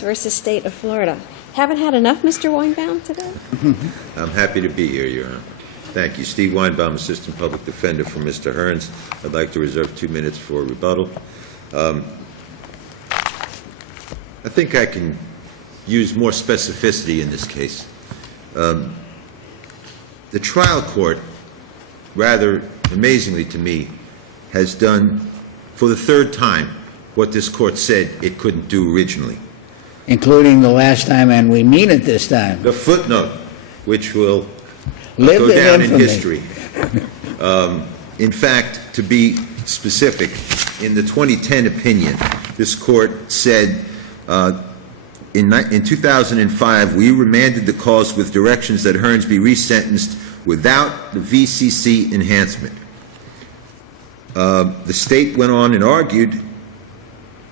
versus State of Florida. Haven't had enough, Mr. Weinbaum, today? I'm happy to be here, Your Honor. Thank you. Steve Weinbaum, Assistant Public Defender for Mr. Hearns. I'd like to reserve 2 minutes for rebuttal. I think I can use more specificity in this case. The trial court, rather amazingly to me, has done for the third time what this court said it couldn't do originally. Including the last time, and we mean it this time. The footnote, which will Live go in down in infamy. history. In fact, to be specific, in the 2010 opinion, this court said, in 2005, we remanded the cause with directions that Hearns be resentenced without the VCC enhancement. The state went on and argued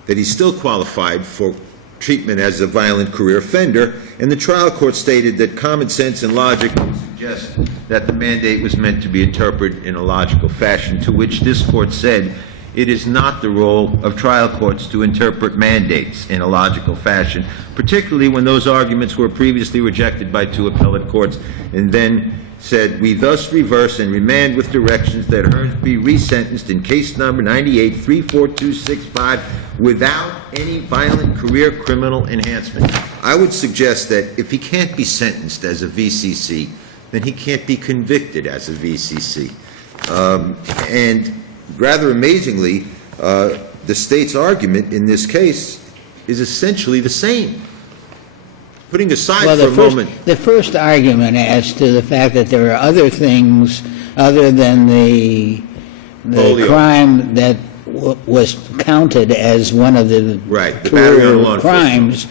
that he's still qualified for treatment as a violent career offender, and the trial court stated that common sense and logic would suggest that the mandate was meant to be interpreted in a logical fashion, to which this court said it is not the role of trial courts to interpret mandates in a logical fashion, particularly when those arguments were previously rejected by 2 appellate courts, and then said, we thus reverse and remand with directions that Hearns be resentenced in case number 98-34265 without any violent career criminal enhancement. I would suggest that if he can't be sentenced as a VCC, then he can't be convicted as a VCC. And rather amazingly, the state's argument in this case is essentially the same. Putting aside for a moment... The first argument as to the fact that there are other things other than the crime that was counted as one of the career crimes,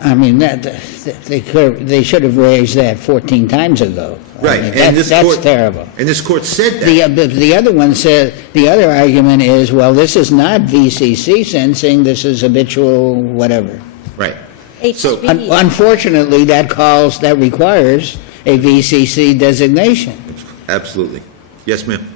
I mean, they should have raised that 14 times ago. Right, I mean, and that's terrible. And this court said that. The other one said, the other argument is, well, this is not VCC sentencing, this is habitual whatever. Right. So, unfortunately, that requires a VCC designation. Absolutely. Yes, ma'am.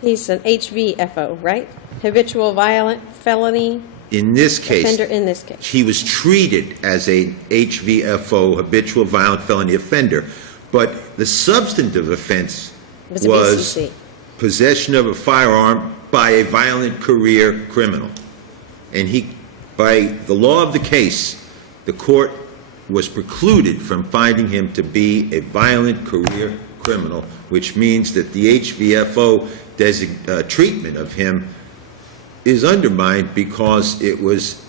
he's an HVFO, right? Habitual violent felony In this case, offender in this case. he was treated as a HVFO, habitual violent felony offender, but the substantive offense Was a was VCC. possession of a firearm by a violent career criminal. And by the law of the case, the court was precluded from finding him to be a violent career criminal, which means that the HVFO treatment of him is undermined because it was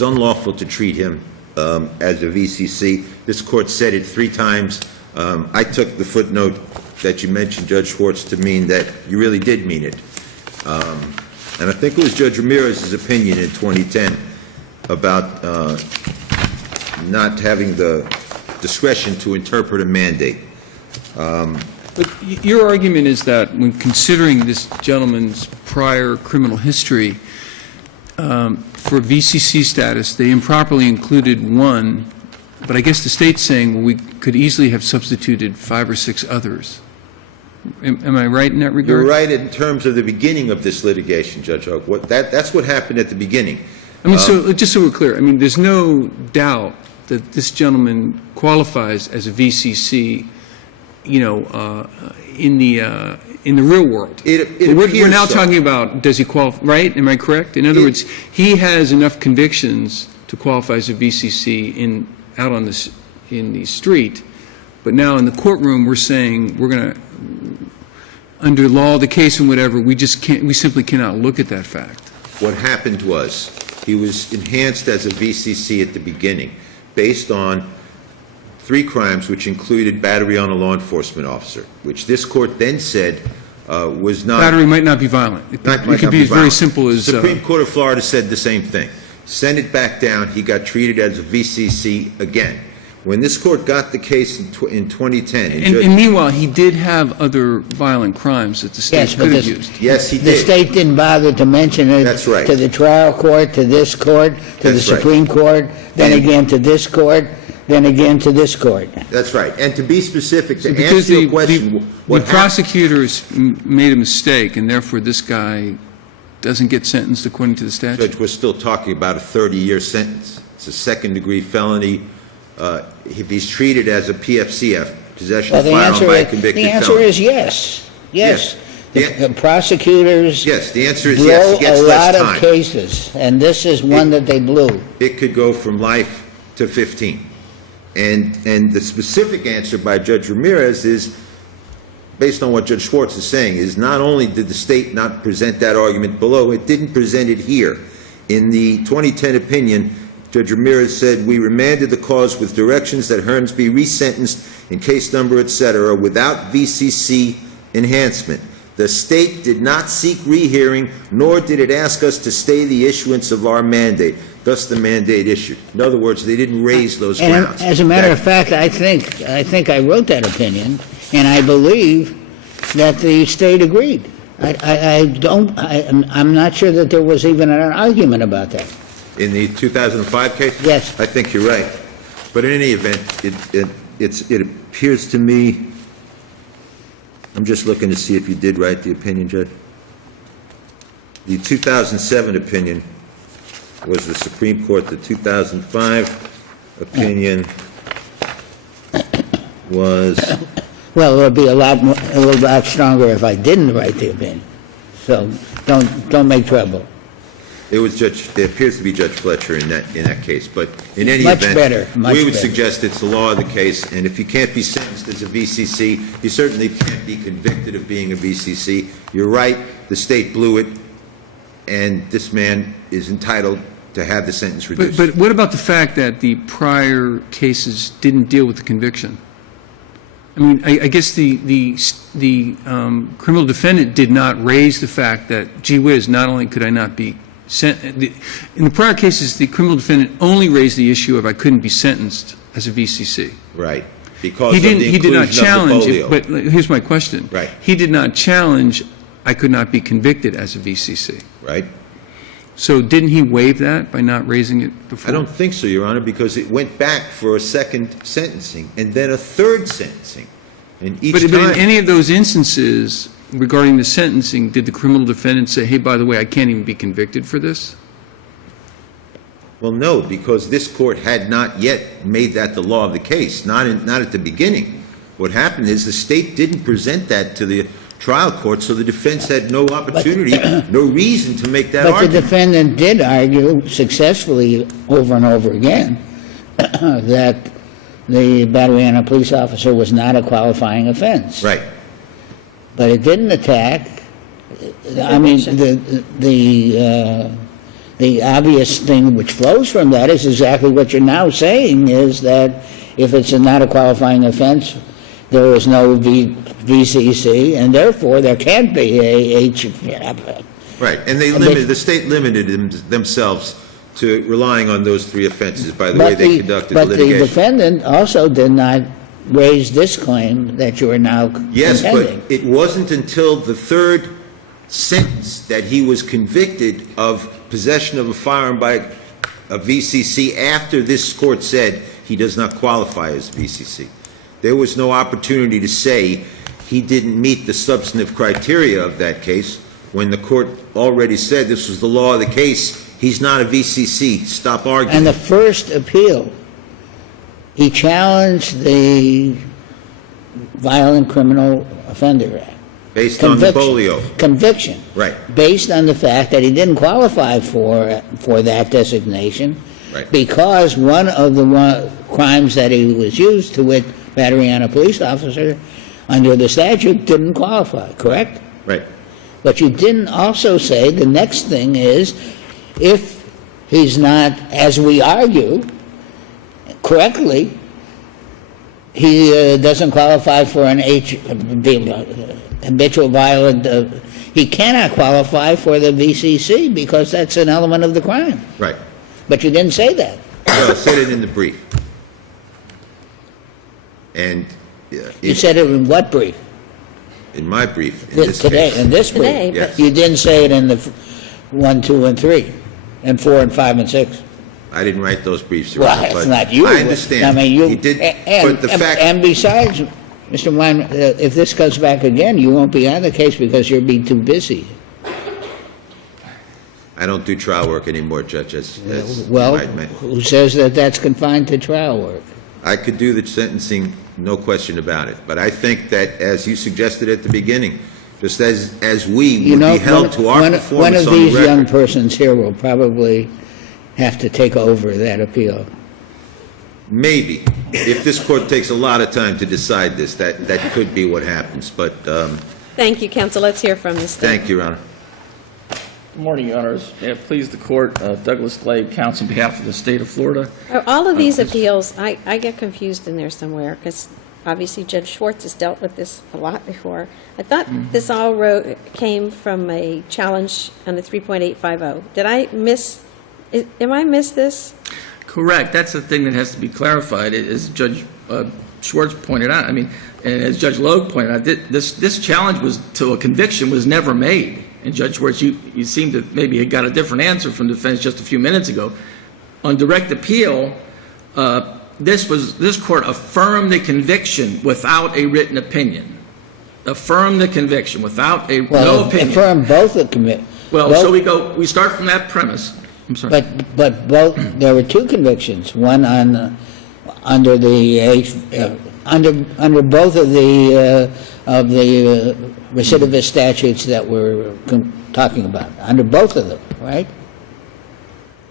unlawful to treat him as a VCC. This court said it 3 times. I took the footnote that you mentioned, Judge Schwartz, to mean that you really did mean it. And I think it was Judge Ramirez's opinion in 2010 about not having the discretion to interpret a mandate. But your argument is that when considering this gentleman's prior criminal history, for VCC status, they improperly included 1, but I guess the state's saying, well, we could easily have substituted 5 or 6 others. Am I right in that regard? You're right in terms of the beginning of this litigation, Judge Oak. That's what happened at the beginning. I mean, so just so we're clear, I mean, there's no doubt that this gentleman qualifies as a VCC, you know, in the real world. We're now talking about, does he qualify, right? Am I correct? In other words, he has enough convictions to qualify as a VCC out on in the street, but now in the courtroom we're saying we're going to, under law of the case and whatever, we simply cannot look at that fact. What happened was he was enhanced as a VCC at the beginning based on 3 crimes which included battery on a law enforcement officer, which this court then said was not... Battery might not be violent. It could be as very simple as... The Supreme Court of Florida said the same thing. Sent it back down. He got treated as a VCC again. When this court got the case in 2010... And meanwhile, he did have other violent crimes that the state could have used. Yes, he did. The state didn't bother to mention it. That's right. To the trial court, to this court, to the Supreme Court, then again to this court, then again to this court. That's right. And to be specific, to Because answer your question... the prosecutors made a mistake, and therefore this guy doesn't get sentenced according to the statute? Judge, we're still talking about a 30-year sentence. It's a second-degree felony. If he's treated as a PFCF, possession Well, of the firearm answer, by a convicted the answer felon. is yes. Yes. Yes. The prosecutors Yes, the answer is yes. He blow gets a less lot of time. cases, and this is one that they blew. It could go from life to 15. And the specific answer by Judge Ramirez is, based on what Judge Schwartz is saying, is not only did the state not present that argument below, it didn't present it here. In the 2010 opinion, Judge Ramirez said, "We remanded the cause with directions that Hearns be resentenced in case number, etc., without VCC enhancement. The state did not seek rehearing, nor did it ask us to stay the issuance of our mandate. Thus, the mandate issued." In other words, they didn't raise those And grounds. as a matter of fact, I think I wrote that opinion, and I believe that the state agreed. I'm not sure that there was even an argument about that. In the 2005 case? Yes. I think you're right. But in any event, it appears to me, I'm just looking to see if you did write the opinion, Judge. The 2007 opinion was the Supreme Court. The 2005 opinion was... Well, it would be a little lot stronger if I didn't write the opinion. So don't make trouble. It was it appears to be Judge Fletcher in that case, but in any Much event, better, much we would better. suggest it's the law of the case, and if you can't be sentenced as a VCC, you certainly can't be convicted of being a VCC. You're right, the state blew it, and this man is entitled to have the sentence reduced. But what about the fact that the prior cases didn't deal with the conviction? I mean, I guess the criminal defendant did not raise the fact that, gee whiz, not only could I not be in the prior cases, the criminal defendant only raised the issue of I couldn't be sentenced as a VCC. Right, because He of the did not inclusion challenge of the it, polio. but here's my question. Right. He did not challenge I could not be convicted as a VCC. Right? So didn't he waive that by not raising it before? I don't think so, Your Honor, because it went back for a second sentencing, and then a third sentencing. And each But time... in any of those instances regarding the sentencing, did the criminal defendant say, hey, by the way, I can't even be convicted for this? Well, no, because this court had not yet made that the law of the case, not at the beginning. What happened is the state didn't present that to the trial court, so the defense had no opportunity, no reason to make that But the argument. defendant did argue successfully over and over again that the battery on a police officer was not a qualifying offense. Right. But it didn't attack, I mean, the obvious thing which flows from that is exactly what you're now saying, is that if it's not a qualifying offense, there is no VCC, and therefore there can't be a Right, and the state limited themselves to relying on those three offenses by the way they conducted the But the litigation. defendant also did not raise this claim that you are now Yes, contending. but it wasn't until the third sentence that he was convicted of possession of a firearm by a VCC after this court said he does not qualify as VCC. There was no opportunity to say he didn't meet the substantive criteria of that case when the court already said this was the law of the case. He's not a VCC. Stop arguing. And the first appeal, he challenged the Violent Criminal Offender Act. Based on the polio. Conviction. Right. Based on the fact that he didn't qualify for that designation. Right. Because one of the crimes that he was used to, with battery on a police officer, under the statute, didn't qualify, correct? Right. But you didn't also say the next thing is, if he's not, as we argue, correctly, he doesn't qualify for an habitual violent, he cannot qualify for the VCC because that's an element of the crime. Right. But you didn't say that. No, I said it in the brief. And You said it in what brief? in my brief, in this Today, case. in this brief? Today, but- Yes. You didn't say it in the 1, 2, and 3, and 4, and 5, and 6. I didn't write those briefs, Your Well, Honor, it's but not you. I understand. I mean, you. He did, and, but the fact... And besides, Mr. Wine, if this comes back again, you won't be on the case because you'll be too busy. I don't do trial work anymore, Judge, as Well, I admit. who says that that's confined to trial work? I could do the sentencing, no question about it. But I think that, as you suggested at the beginning, just as we You would know, be held to our one performance of on the these young record. persons here will probably have to take over that appeal. Maybe. If this court takes a lot of time to decide this, that could be what happens. But Thank you, counsel. Let's hear from the state. thank you, Your Honor. Good morning, Your Honors. May it please the Court, Douglas Glade, counsel on behalf of the state of Florida. All of these appeals, I get confused in there somewhere, because obviously Judge Schwartz has dealt with this a lot before. I thought this all came from a challenge on the 3.850. Did I miss, am I miss this? Correct. That's the thing that has to be clarified, as Judge Schwartz pointed out. I mean, and as Judge Logue pointed out, this challenge was to a conviction was never made. And Judge Schwartz, you seem to maybe have got a different answer from the defense just a few minutes ago. On direct appeal, this court affirmed the conviction without a written opinion. Affirmed the conviction without no opinion. Affirm both the conviction. Well, so we start from that premise. I'm sorry. But both, there were two convictions, one on, under both of the recidivist statutes that we're talking about, under both of them, right?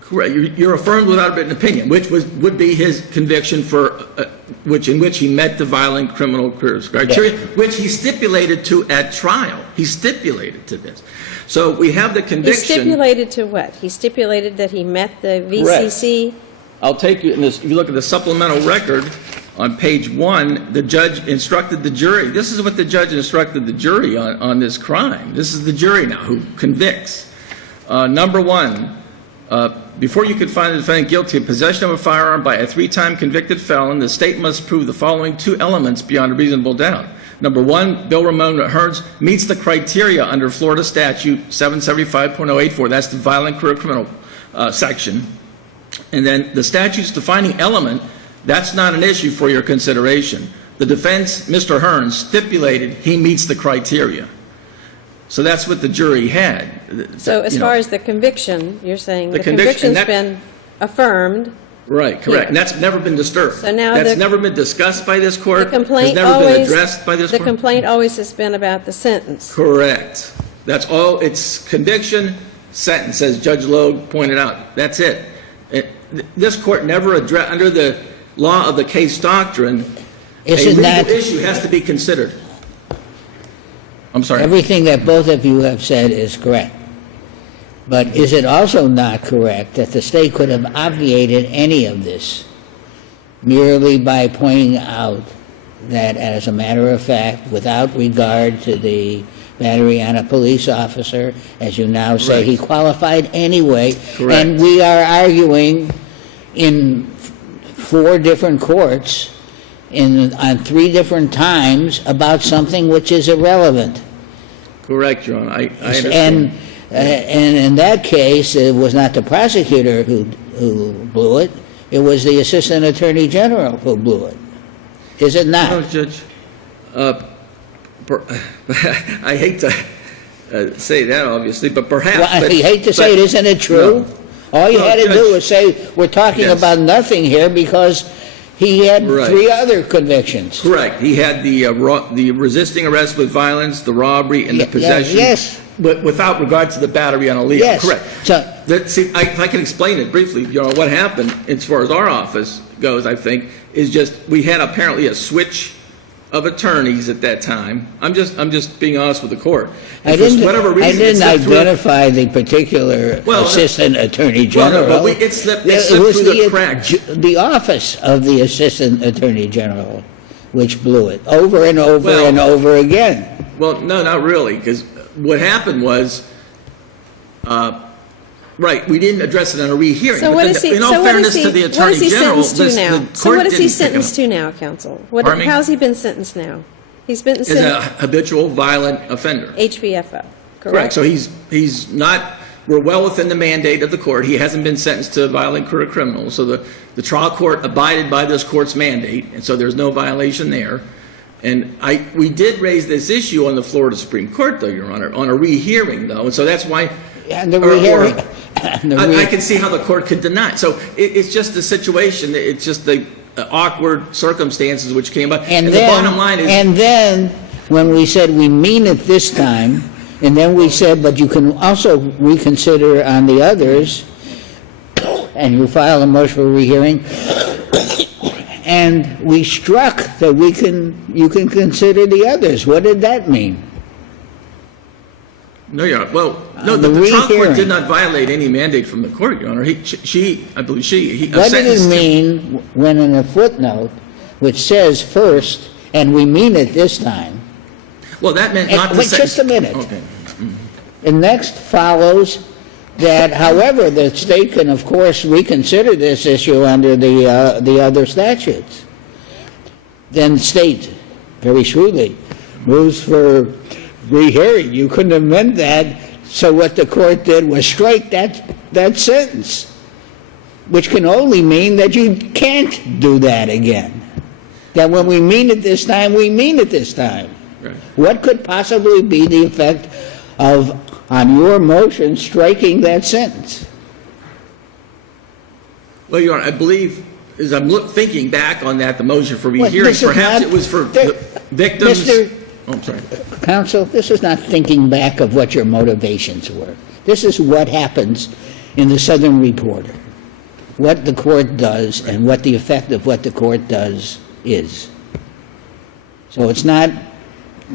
Correct. You're affirmed without a written opinion, which would be his conviction for in which he met the violent criminal criteria, Yes. which he stipulated to at trial. He stipulated to this. So we have the He conviction. stipulated to what? He stipulated that he met the VCC? I'll take you in this. If you look at the supplemental record on page 1, the judge instructed the jury. This is what the judge instructed the jury on this crime. This is the jury now who convicts. Number 1, before you can find the defendant guilty of possession of a firearm by a 3-time convicted felon, the state must prove the following 2 elements beyond a reasonable doubt. Number 1, Bill Ramon Hearns meets the criteria under Florida statute 775.084. That's the violent career criminal section. And then the statute's defining element, that's not an issue for your consideration. The defense, Mr. Hearns, stipulated he meets the criteria. So that's what the jury had. So as far as the conviction, you're saying the conviction- conviction's been affirmed. Right, correct. Yeah. And that's never been disturbed. So now that's the- never been discussed by this The court. complaint has never always, been addressed by this the court. complaint always has been about the sentence. Correct. That's all. It's conviction, sentence, as Judge Logue pointed out. That's it. This court never addressed, under the law of the case doctrine, a Isn't legal that issue has to be considered. I'm sorry. everything that both of you have said is correct? But is it also not correct that the state could have obviated any of this merely by pointing out that, as a matter of fact, without regard to the battery on a police officer, as you now say, he qualified anyway? Correct. And we are arguing in 4 different courts on 3 different times about something which is irrelevant. Correct, Your Honor. I understand. And in that case, it was not the prosecutor who blew it, it was the assistant attorney general who blew it. Is it not? No, Judge, I hate to say that, obviously, but perhaps. Well, I but- hate to say it, isn't it true? No. All you No, had to Judge. do was say, we're talking Yes. about nothing here because he had Right. 3 other convictions. Correct. He had the resisting arrest with violence, the robbery, and the Yeah, possession. yes. But without regard to the battery on a legal. Yes. Correct. So- See, if I can explain it briefly, what happened, as far as our office goes, I think, is just, we had apparently a switch of attorneys at that time. I'm just being honest with the court. I And for didn't whatever reason, it identify the particular Well, assistant attorney well, no, general. but it slipped It through was the cracks. the office of the assistant attorney general which blew it over and over Well- and over again. Well, no, not really, because what happened was, right, we didn't address it on a rehearing. So but what then, is he, in all so what fairness is he, to the what is Attorney he General, sentenced to the now? court So what is he didn't pick it sentenced up. to now, counsel? Pardon me? How's he been sentenced now? He's been Is a sentenced habitual violent offender. HVFO, Correct, correct? so he's not, we're well within the mandate of the court. He hasn't been sentenced to violent career criminal. So the trial court abided by this court's mandate, and so there's no violation there. And we did raise this issue on the Florida Supreme Court, though, Your Honor, on a rehearing, though, and so that's why. And the or- rehearing, I can see how the court could deny. So it's just the situation, it's just the awkward circumstances which came up. And the bottom line is... And then, when we said we mean it this time, and then we said, but you can also reconsider on the others, and you file a motion for rehearing, and we struck that you can consider the others. What did that mean? No, Your Honor. Well, no, the trial court did not violate any mandate from the court, Your Honor. I believe she What did it mean when in a footnote, which says first, and we mean it this time? Well, that meant not to Wait, say... just a minute. Okay. And next follows that, however, the state can, of course, reconsider this issue under the other statutes. Then the state, very shrewdly, moves for rehearing. You couldn't have meant that, so what the court did was strike that sentence, which can only mean that you can't do that again. That when we mean it this time, we mean it this time. Right. What could possibly be the effect of, on your motion, striking that sentence? Well, Your Honor, I believe, as I'm thinking back on that, the motion for rehearing, this is perhaps not- it was for victims... Oh, I'm sorry. Counsel, this is not thinking back of what your motivations were. This is what happens in the Southern Reporter, what the court does and what the effect of what the court does is. So it's not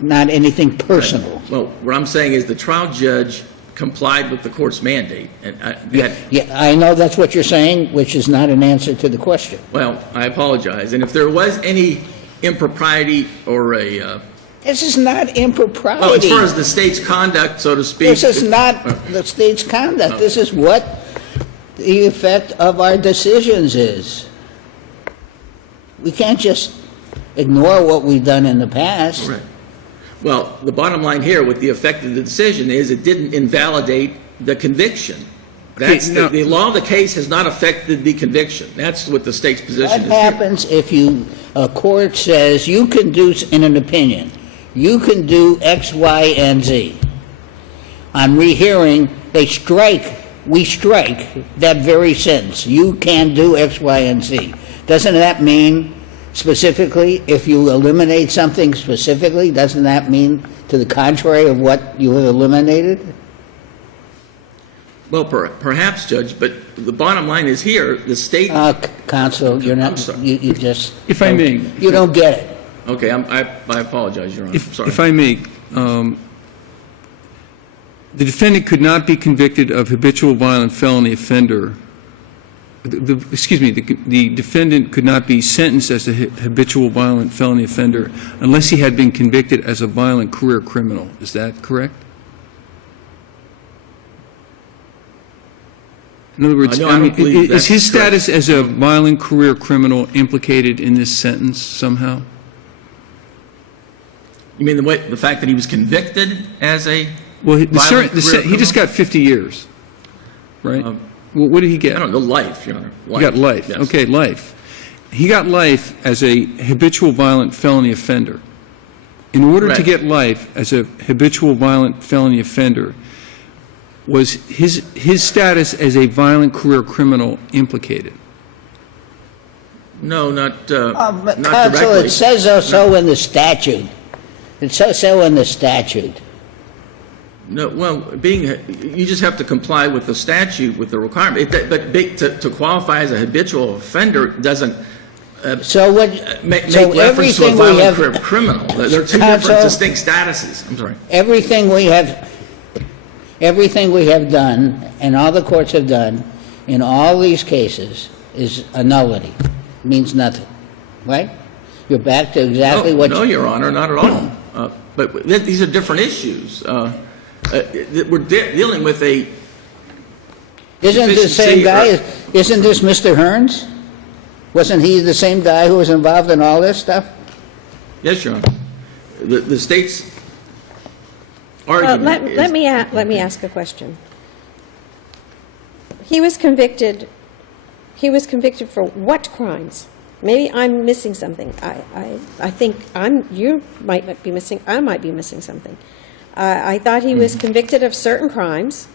anything personal. Well, what I'm saying is the trial judge complied with the court's mandate. And Yeah, I know that's what you're saying, which is not an answer to the question. well, I apologize. And if there was any impropriety or a... This is not impropriety. well, as far as the state's conduct, so to speak... This is not the state's conduct. This is what the effect of our decisions is. We can't just ignore what we've done in the past. Right. Well, the bottom line here with the effect of the decision is it didn't invalidate the conviction. That's Okay, no. the law of the case has not affected the conviction. That's what the state's position What is here. happens if a court says you can do, in an opinion, you can do X, Y, and Z? On rehearing, we strike that very sentence. You can do X, Y, and Z. Doesn't that mean specifically, if you eliminate something specifically, doesn't that mean to the contrary of what you have eliminated? Well, perhaps, Judge, but the bottom line is here, the state... Counsel, you're I'm not, sorry. you just... If I may. You don't get it. Okay, I apologize, Your Honor. I'm sorry. If I may, the defendant could not be convicted of habitual violent felony offender. The defendant could not be sentenced as a habitual violent felony offender unless he had been convicted as a violent career criminal. Is that correct? In other words, No, I don't believe is his that's correct. status as a violent career criminal implicated in this sentence somehow? You mean the fact that he was convicted as a Well, violent career he just criminal? got 50 years, right? What did he get? I don't know, life, Your Honor. He got life. Yes. Okay, life. He got life as a habitual violent felony offender. In order to Right. get life as a habitual violent felony offender, was his status as a violent career criminal implicated? No, not But not Counsel, directly. it says so in the statute. It says so in the statute. No, well, you just have to comply with the statute, with the requirement. To qualify as a habitual offender doesn't So what? make so reference to a everything we violent have, career criminal. They're two Counsel- different distinct statuses. I'm sorry. everything we have done, and all the courts have done, in all these cases, is a nullity. Means nothing, right? You're back to exactly what. No, Your Honor, not at all. But these are different issues. We're dealing with a Isn't the same deficiency guy? or- Isn't this Mr. Hearns? Wasn't he the same guy who was involved in all this stuff? yes, Your Honor. The state's Well, argument is... let me ask a question. He was convicted for what crimes? Maybe I'm missing something. I think you might be missing, I might be missing something. I thought he was convicted of certain crimes,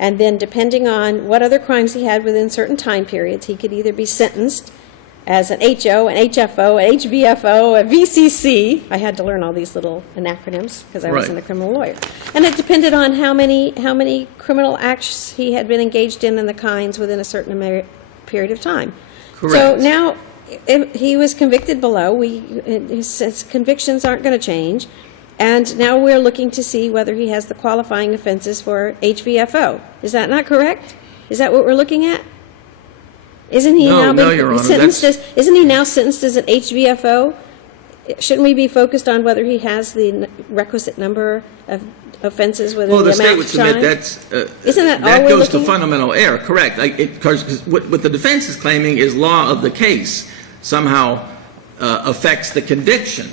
And then depending on what other crimes he had within certain time periods, he could either be sentenced as an HO, an HFO, an HVFO, a VCC. I had to learn all these little acronyms because I wasn't a criminal lawyer. And it depended on how many criminal acts he had been engaged in and the kinds within a certain period of time. Correct. So now, if he was convicted below. His convictions aren't going to change. And now we're looking to see whether he has the qualifying offenses for HVFO. Is that not correct? Is that what we're looking at? Isn't he No, now no, been Your Honor, sentenced that's- isn't he now sentenced as an HVFO? Shouldn't we be focused on whether he has the requisite number of offenses within Well, the the state amount would of submit time? Isn't that all that we're goes to looking at? fundamental error, correct? Because what the defense is claiming is law of the case somehow affects the conviction,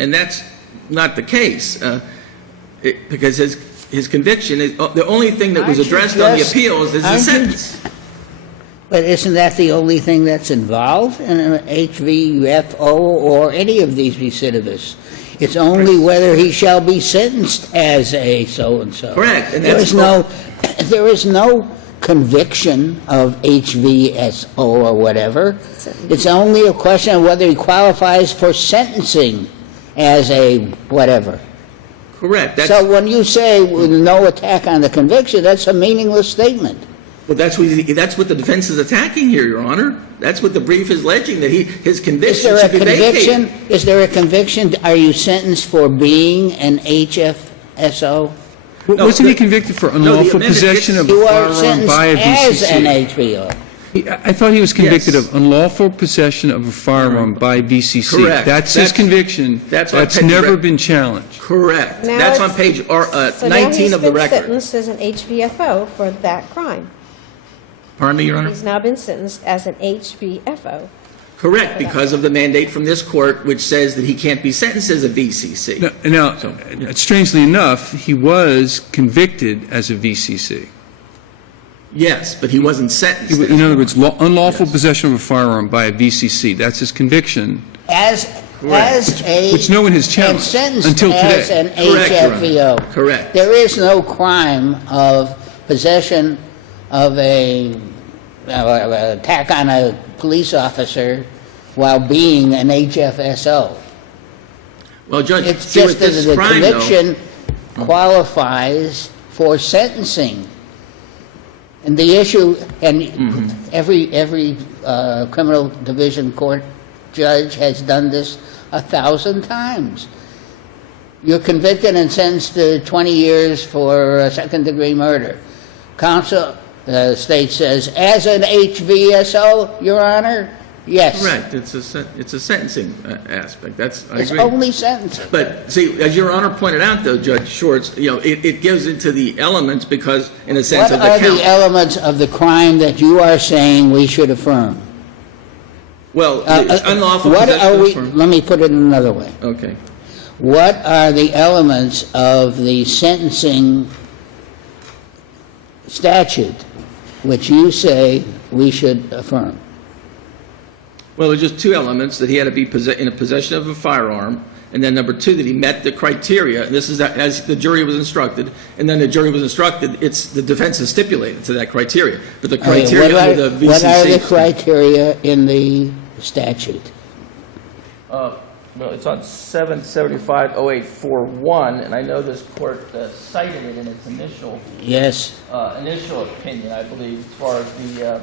and that's not the case, because his conviction is the only thing that was Aren't you addressed on the just- appeals is the aren't you- sentence. But isn't that the only thing that's involved in an HVFO or any of these recidivists? It's only whether he shall be sentenced as a so-and-so. Correct, and There that's is no conviction of HVSO or whatever. It's only a question of whether he qualifies for sentencing as a whatever. Correct. So when you say with no attack on the conviction, that's a meaningless statement. Well, that's what the defense is attacking here, Your Honor. That's what the brief is alleging, that his Is conviction there a should be conviction? vacated. Is there a conviction? Are you sentenced for being an HFSO? No, Wasn't he the- convicted for the unlawful amendment possession gets- of a You are firearm sentenced by a as an VCC? HVO. I thought he was convicted Yes. of unlawful possession of a firearm by VCC. Correct. That's his That's- conviction. that's on That's page- never been challenged. Correct. Now That's it's- on page So now 19 he's of the been record. sentenced as an HVFO for that crime. Pardon me, Your Honor? He's now been sentenced as an HVFO. Correct, because of the mandate from this court, which says that he can't be sentenced as a VCC. Now, strangely enough, he was convicted as a VCC. Yes, but he wasn't sentenced. In other words, unlawful possession of a firearm by a VCC. That's his conviction, As a... which no one has and challenged sentenced until as today. an Correct, Your Honor. HFVO. Correct. There is no crime of possession of an attack on a police officer while being an HFSO. Well, Judge, It's see with just that this the crime, though, conviction qualifies for sentencing. And the issue, and every criminal division court judge has done this 1,000 times. You're convicted and sentenced to 20 years for second-degree murder. Counsel, the state says, as an HVSO, Your Honor, yes. correct, it's a sentencing aspect, I It's agree. only sentencing. But, see, as Your Honor pointed out, though, Judge Schwartz, it gives into the elements because, in a sense, What of the are count. the elements of the crime that you are saying we should affirm? Well, it's unlawful What possession are of a we, firearm. let me put it another way. Okay. What are the elements of the sentencing statute which you say we should affirm? Well, there's just two elements, that he had to be in a possession of a firearm, and then number two, that he met the criteria. This is as the jury was instructed, and then the jury was instructed, it's the defense is stipulated to that criteria. But the Okay, criteria under the VCC... what are the criteria in the statute? Well, it's on 775-0841, and I know this court cited it in its initial Yes. opinion, I believe, as far as the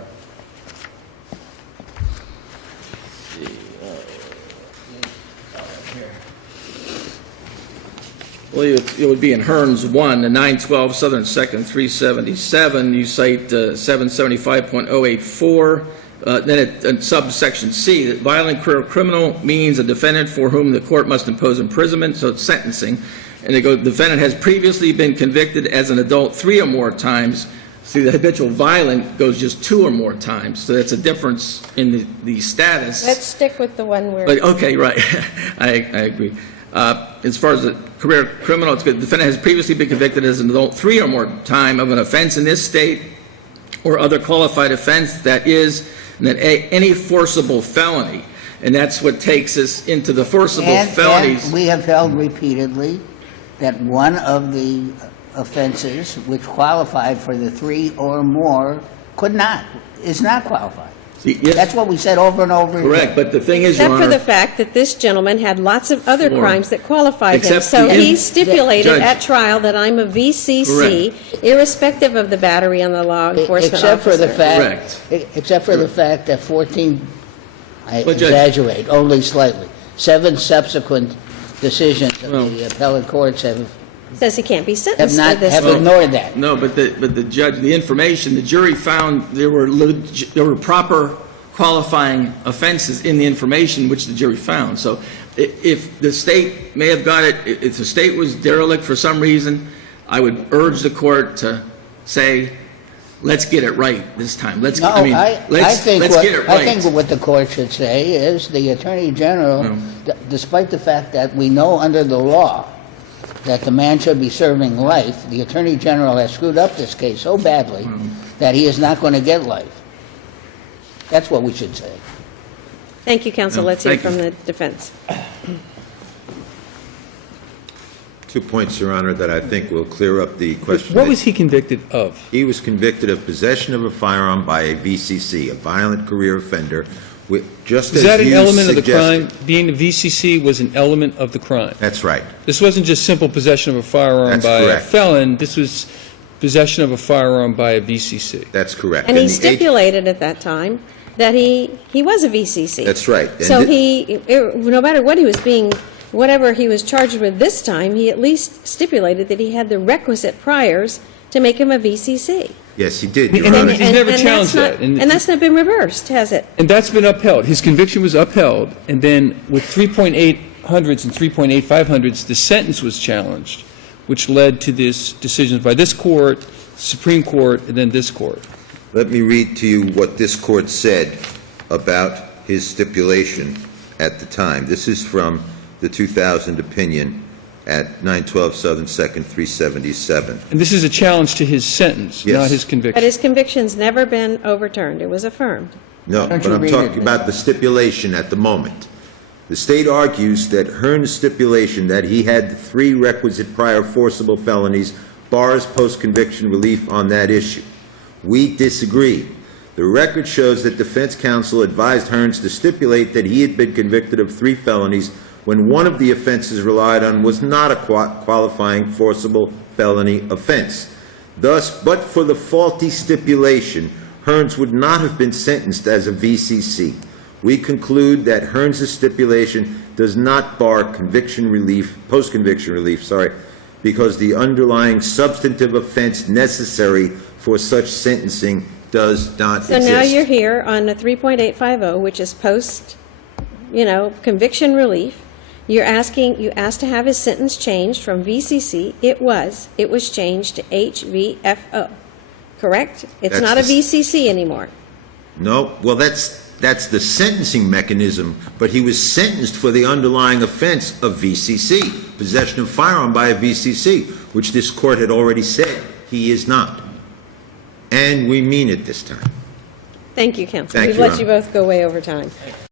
well, it would be in Hearns 1, the 912 Southern 2nd, 377. You cite 775.084. Then in subsection C, that violent career criminal means a defendant for whom the court must impose imprisonment, so it's sentencing. And they go, defendant has previously been convicted as an adult 3 or more times. See, the habitual violent goes just 2 or more times, so that's a difference in the status. Let's stick with the one where... But, okay, right, I agree. As far as the career criminal, it's good. The defendant has previously been convicted as an adult 3 or more time of an offense in this state or other qualified offense that is, and then any forcible felony. And that's what takes us into the forcible felonies. And we have held repeatedly that one of the offenses which qualified for the 3 or more is not qualified. Yes, That's what we said over and over again. correct, but the thing is, Your Except for Honor, the fact that this gentleman had lots of other Sure. crimes that qualified him. Except So the- he stipulated Judge. at trial that I'm a VCC, irrespective of the battery on the law enforcement Except for the officer. fact, Correct. except for the fact that 14, I But Judge- exaggerate, only slightly, 7 subsequent decisions of the appellate courts have Says he can't be sentenced for this. ignored that. no, but the judge, the information, the jury found there were proper qualifying offenses in the information which the jury found. So if the state may have got it, if the state was derelict for some reason, I would urge the court to say, let's get it right this time. Let's No, let's think get it right. I think what the court should say is the Attorney General, despite the fact that we know under the law that the man should be serving life, the Attorney General has screwed up this case so badly that he is not going to get life. That's what we should say. Thank you, counsel. No, Let's hear thank from you. the defense. 2 points, Your Honor, that I think will clear up the question. What was he convicted of? He was convicted of possession of a firearm by a VCC, a violent career offender, just as Is that an you element of the suggested. crime? Being a VCC was an element of the crime? That's right. This wasn't just simple possession of a firearm That's by a correct. felon, this was possession of a firearm by a VCC. That's correct. And he the stipulated at that time that he was a VCC. That's right. And So no matter what he was whatever he was charged with this time, he at least stipulated that he had the requisite priors to make him a VCC. Yes, he did, Your And Honor. he's never that's challenged not- that. And that's not been reversed, has it? And that's been upheld. His conviction was upheld, and then with 3.800s and 3.8500s, the sentence was challenged, which led to this decisions by this court, Supreme Court, and then this court. Let me read to you what this court said about his stipulation at the time. This is from the 2000 opinion at 912 Southern 2nd, 377. And this is a challenge to his sentence, Yes. not his But conviction. his conviction's never been overturned. It was affirmed. No, Don't but you I'm read talking it, about the stipulation at the moment. The state argues that Hearn's stipulation that he had the 3 requisite prior forcible felonies bars post-conviction relief on that issue. We disagree. The record shows that defense counsel advised Hearns to stipulate that he had been convicted of 3 felonies when one of the offenses relied on was not a qualifying forcible felony offense. Thus, but for the faulty stipulation, Hearns would not have been sentenced as a VCC. We conclude that Hearns' stipulation does not bar conviction relief, post-conviction relief, because the underlying substantive offense necessary for such sentencing does not So exist. now you're here on a 3.850, which is conviction relief. You asked to have his sentence changed from VCC. It was changed to HVFO, correct? It's That's not a the VCC anymore. No, well, that's the sentencing mechanism, but he was sentenced for the underlying offense of VCC, possession of firearm by a VCC, which this court had already said he is not. And we mean it this time. Thank you, counsel. Thank We've you, let Your you both go way over time.